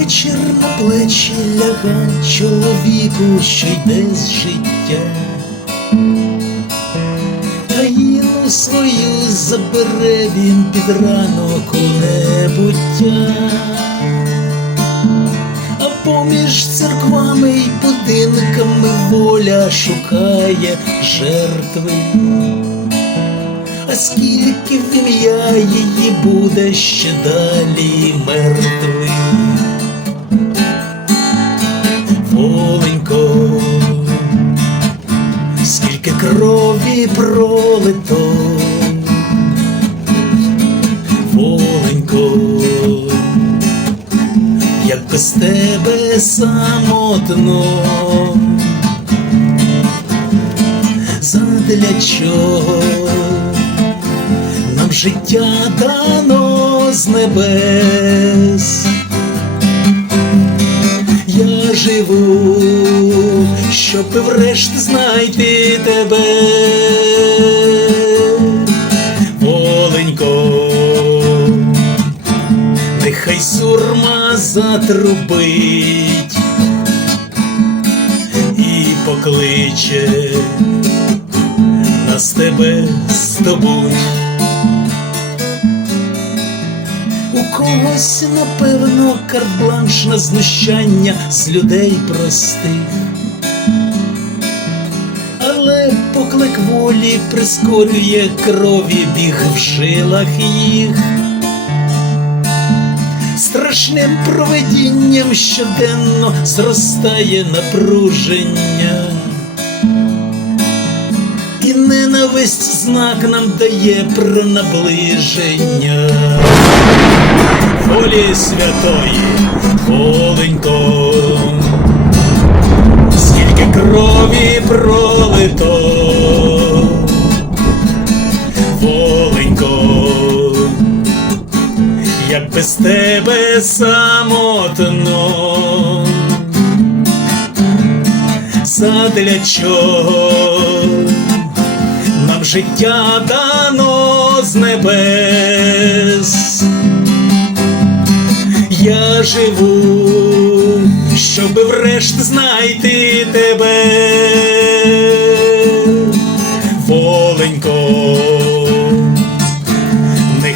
Вечір на плечі ляга чоловіку, що йде з життя. Таїну свою забере він під ранок у небуття. А поміж церквами й будинками воля шукає жертви. А скільки в ім'я її буде ще далі мертвий. Крові пролито, Воленько, як без тебе самотно. Задля чого нам життя дано з небес? Я живу, щоб врешті знайти тебе, сурма затрубить і покличе нас тебе здобуть. У когось, напевно, карбланш на знущання з людей простих. Поклик волі прискорює крові біг в жилах їх. Страшним проведінням щоденно зростає напруження. І ненависть знак нам дає про наближення волі святої, воленько, скільки крові пролито, без тебе самотно, задля чого нам життя дано з небес. Я живу, щоб врешті знайти тебе, Воленько,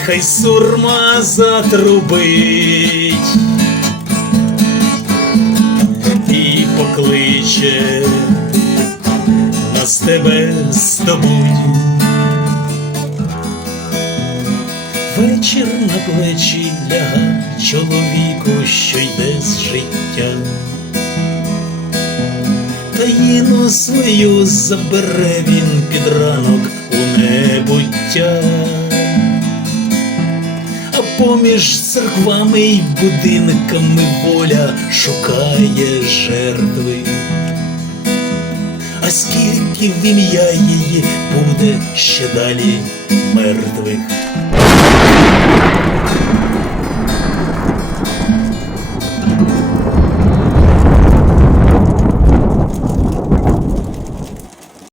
нехай сурма затрубить і покличе нас тебе здобуть. Вечір на плечі ляга чоловіку, що йде з життя. Таїну свою забере він під ранок у небуття. Поміж церквами й будинками воля шукає жертви. А скільки в ім'я її буде ще далі мертвих.